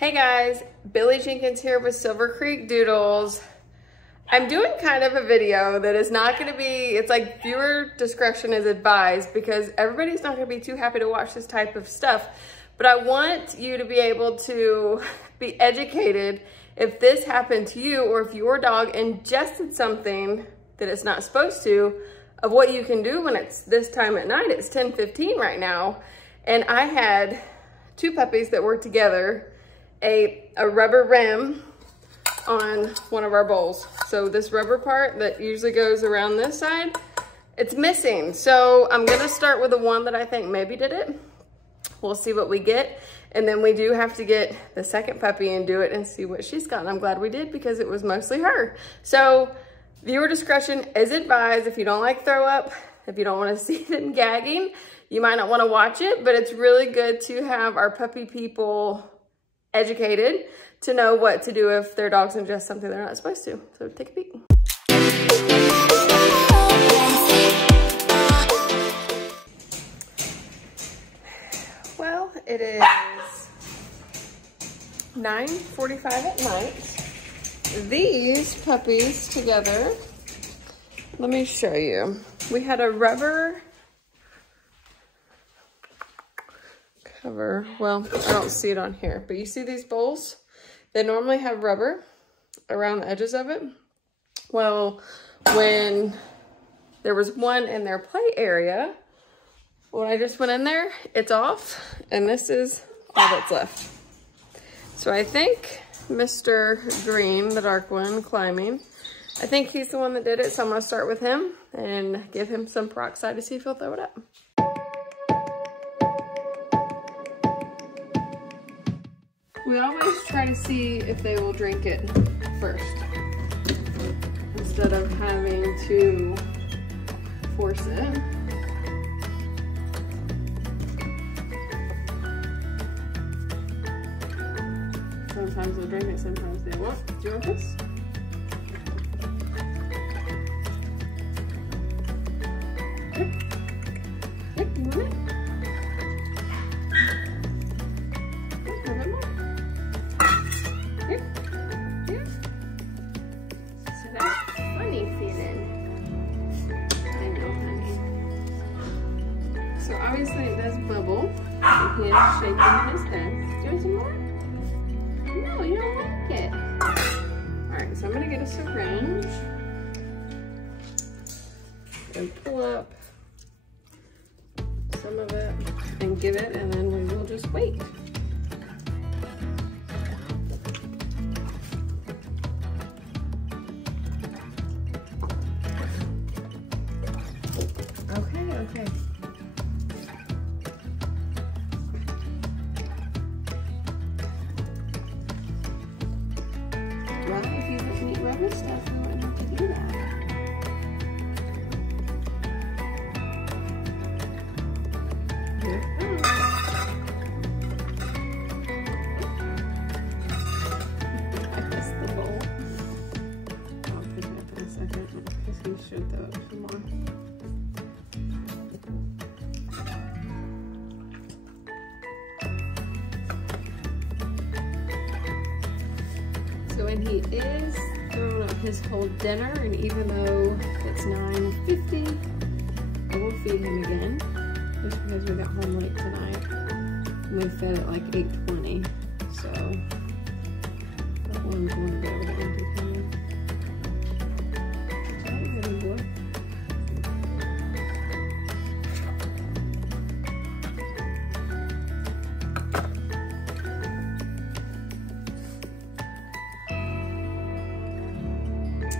Hey guys, Billy Jenkins here with Silver Creek Doodles. I'm doing kind of a video that is not going to be, it's like viewer discretion is advised because everybody's not going to be too happy to watch this type of stuff. But I want you to be able to be educated if this happened to you or if your dog ingested something that it's not supposed to, of what you can do when it's this time at night. It's 10:15 right now. And I had two puppies that were together, a rubber rim on one of our bowls. So this rubber part that usually goes around this side, it's missing. So I'm gonna start with the one that I think maybe did it. We'll see what we get. And then we do have to get the second puppy and do it and see what she's got. And I'm glad we did because it was mostly her. So viewer discretion is advised. If you don't like throw up, if you don't wanna see them gagging, you might not wanna watch it, but it's really good to have our puppy people educated to know what to do if their dogs ingest something they're not supposed to. So take a peek. Well, it is 9:45 at night. These puppies together, let me show you. We had a rubber cover. Well, I don't see it on here, but you see these bowls? They normally have rubber around the edges of it. Well, when there was one in their play area, when I just went in there, it's off, and this is all that's left. So I think Mr. Green, the dark one, climbing, I think he's the one that did it, so I'm gonna start with him and give him some peroxide to see if he'll throw it up. We always try to see if they will drink it first, instead of having to force it. Sometimes they'll drink it, sometimes they won't. Do you want this? Yep, you want it? So obviously it does bubble. He is shaking his head. Do you want some more? No, you don't like it. Alright, so I'm gonna get a syringe and pull up some of it and give it, and then we will just wait. Okay. Well, if you didn't eat rubber stuff, you wouldn't have to do that. Here it goes. I missed the bowl. I'll pick it up in a second because he should throw it some more. So when he is throwing up his whole dinner, and even though it's 9:50, I will feed him again, just because we got home late tonight. And we fed at like 8:20, so that one's going to go with the empty can. Sorry, baby boy.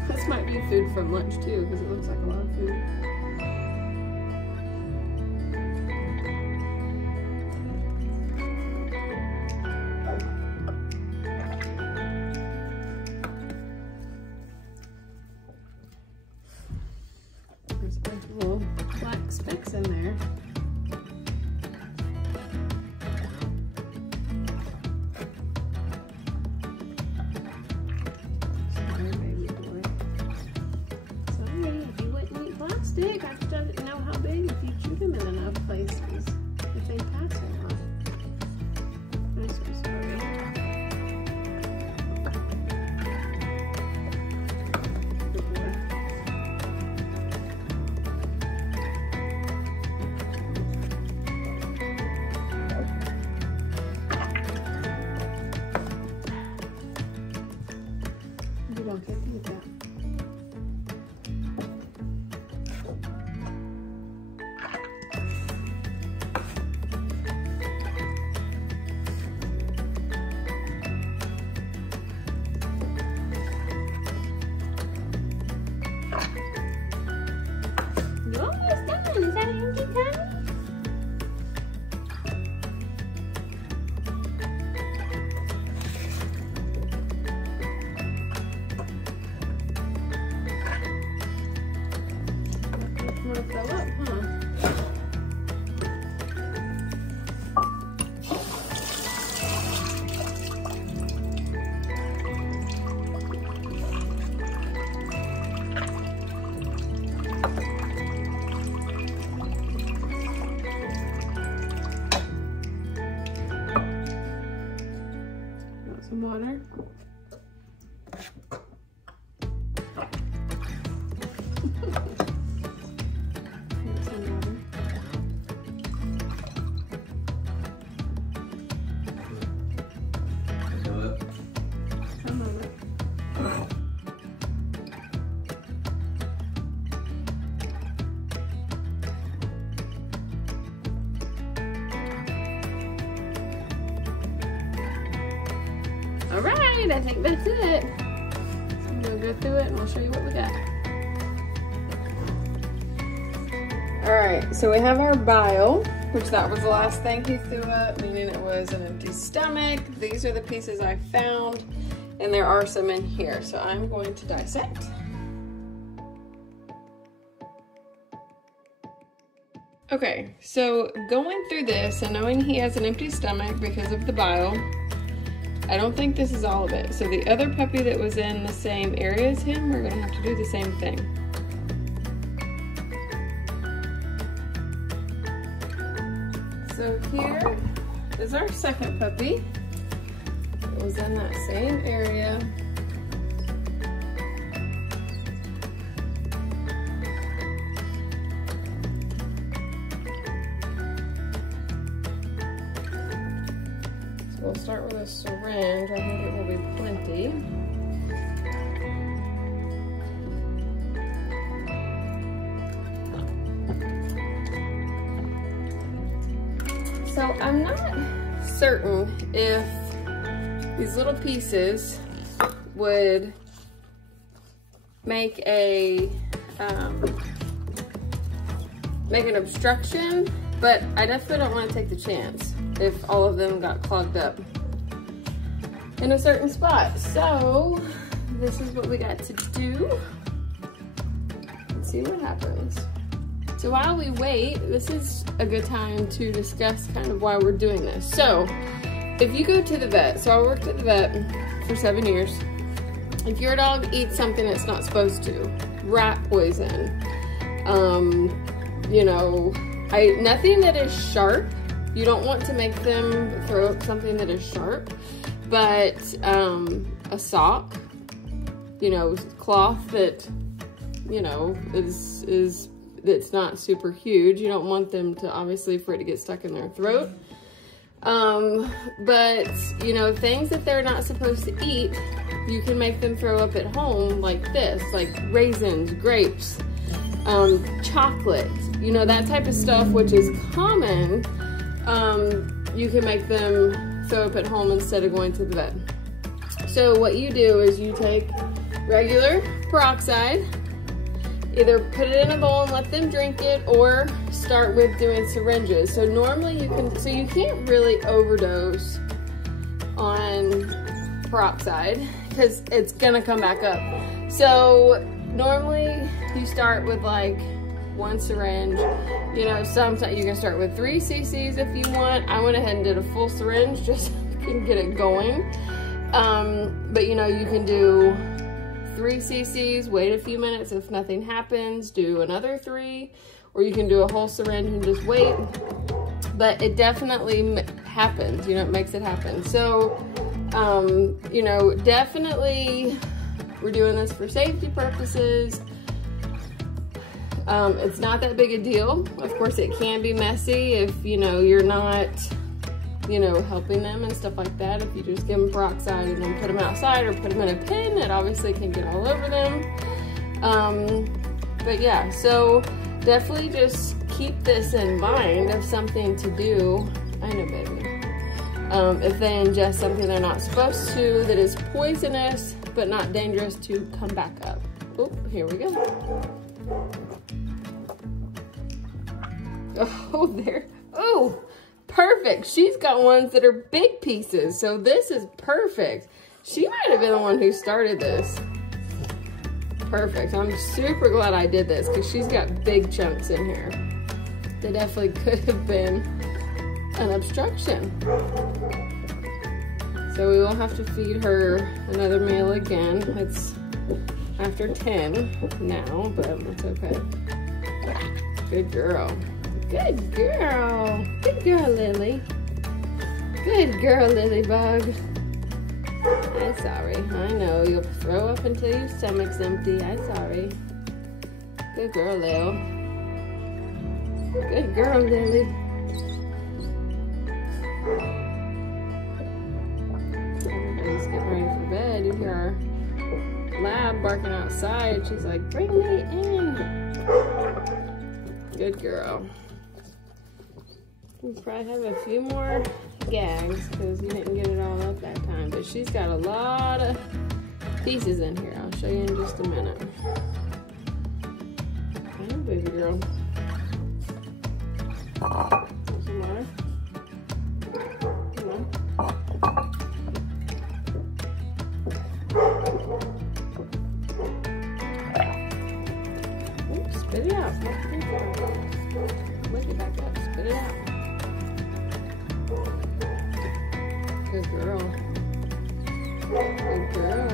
This might be food from lunch too, because it looks like a lot of food. There's a bunch of little black specks in there. Stick. Some water. All right, I think that's it. I'm gonna go through it and I'll show you what we got. All right, so we have our bile, which that was the last thing he threw up, meaning it was an empty stomach. These are the pieces I found, and there are some in here. So I'm going to dissect. Okay, so going through this and knowing he has an empty stomach because of the bile, I don't think this is all of it. So the other puppy that was in the same area as him, we're gonna have to do the same thing. So here is our second puppy. It was in that same area. We'll start with a syringe. I think it will be plenty. So I'm not certain if these little pieces would make an obstruction, but I definitely don't want to take the chance if all of them got clogged up in a certain spot. So this is what we got to do. Let's see what happens. So while we wait, this is a good time to discuss kind of why we're doing this. So if you go to the vet, so I worked at the vet for 7 years. If your dog eats something it's not supposed to, rat poison, you know, nothing that is sharp. You don't want to make them throw up something that is sharp, but a sock, you know, cloth that, you know, that's not super huge. You don't want them to, obviously, for it to get stuck in their throat. But, you know, things that they're not supposed to eat, you can make them throw up at home like this, like raisins, grapes, chocolate, you know, that type of stuff, which is common. You can make them throw up at home instead of going to the vet. So what you do is you take regular peroxide, either put it in a bowl and let them drink it, or start with doing syringes. So normally you can't really overdose on peroxide because it's gonna come back up. So normally you start with like 1 syringe. You know, sometimes you can start with 3 cc's if you want. I went ahead and did a full syringe just so you can get it going. But you know, you can do 3 cc's, wait a few minutes. If nothing happens, do another 3, or you can do a whole syringe and just wait. But it definitely happens, you know, it makes it happen. So, you know, definitely we're doing this for safety purposes. It's not that big a deal. Of course, it can be messy if, you know, you're not, you know, helping them and stuff like that. If you just give them peroxide and then put them outside or put them in a pen, it obviously can get all over them. But yeah, so definitely just keep this in mind of something to do. I know, baby. If they ingest something they're not supposed to, that is poisonous, but not dangerous, to come back up. Oh, here we go. Oh, there. Oh, perfect. She's got ones that are big pieces, so this is perfect. She might have been the one who started this. Perfect. I'm super glad I did this because she's got big chunks in here. That definitely could have been an obstruction. So we will have to feed her another meal again. It's after 10 now, but it's okay. Good girl. Good girl. Good girl, Lily. Good girl, Lily Bug. I'm sorry. I know you'll throw up until your stomach's empty. I'm sorry. Good girl, Lil. Good girl, Lily. Everybody's getting ready for bed. You hear our lab barking outside. She's like, bring me in. Good girl. We probably have a few more gags because you didn't get it all up that time, but she's got a lot of pieces in here. I'll show you in just a minute. Hey, baby girl. There's some water. Come on. Oops, spit it out. Wake it back up. Spit it out. Good girl. Good girl.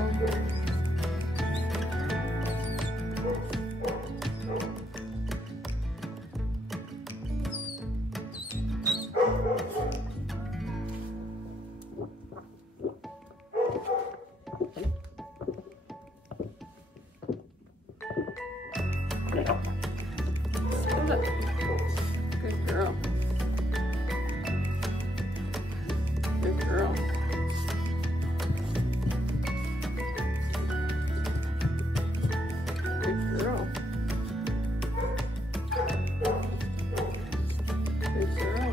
Good girl. Good girl. Good girl. Good girl.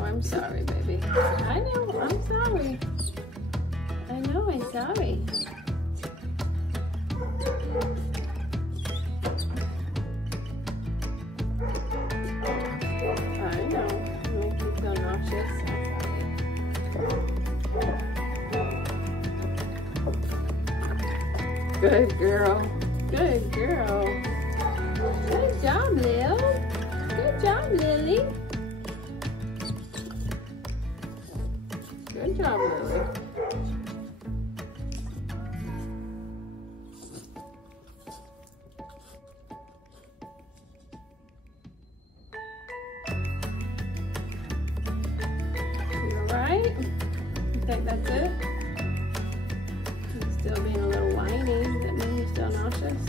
I'm sorry, baby. I know, I'm sorry. I know, I'm sorry. I know, it makes you feel nauseous. I'm sorry. Good girl. Good girl. Good job, Lil. Good job, Lily. Good job, Lily. You alright? You think that's it? You're still being a little whiny. Does that mean you're still nauseous?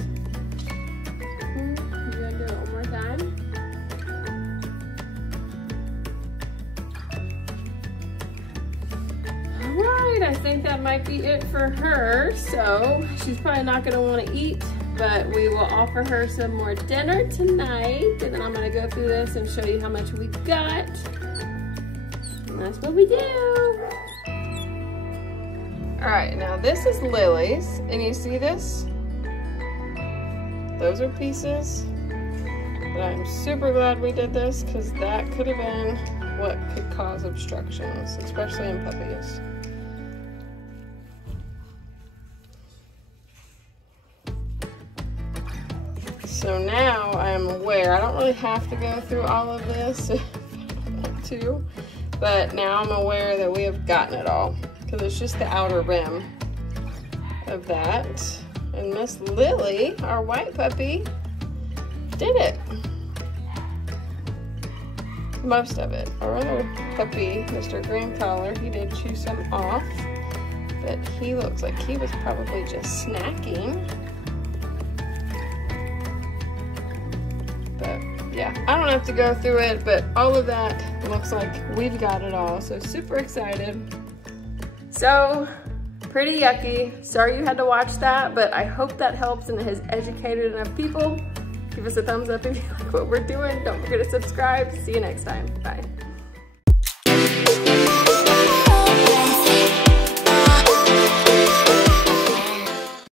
You gonna do it one more time? Alright, I think that might be it for her. So she's probably not gonna want to eat, but we will offer her some more dinner tonight. And then I'm gonna go through this and show you how much we got. And that's what we do. Alright, now this is Lily's, and you see this? Those are pieces. But I'm super glad we did this because that could have been what could cause obstructions, especially in puppies. So now I'm aware, I don't really have to go through all of this if I don't want to, but now I'm aware that we have gotten it all because it's just the outer rim of that. And Miss Lily, our white puppy, did it. Most of it. Our other puppy, Mr. Green Collar, he did chew some off, but he looks like he was probably just snacking. But yeah, I don't have to go through it, but all of that looks like we've got it all. So super excited. So pretty yucky. Sorry you had to watch that, but I hope that helps and has educated enough people. Give us a thumbs up if you like what we're doing. Don't forget to subscribe. See you next time. Bye.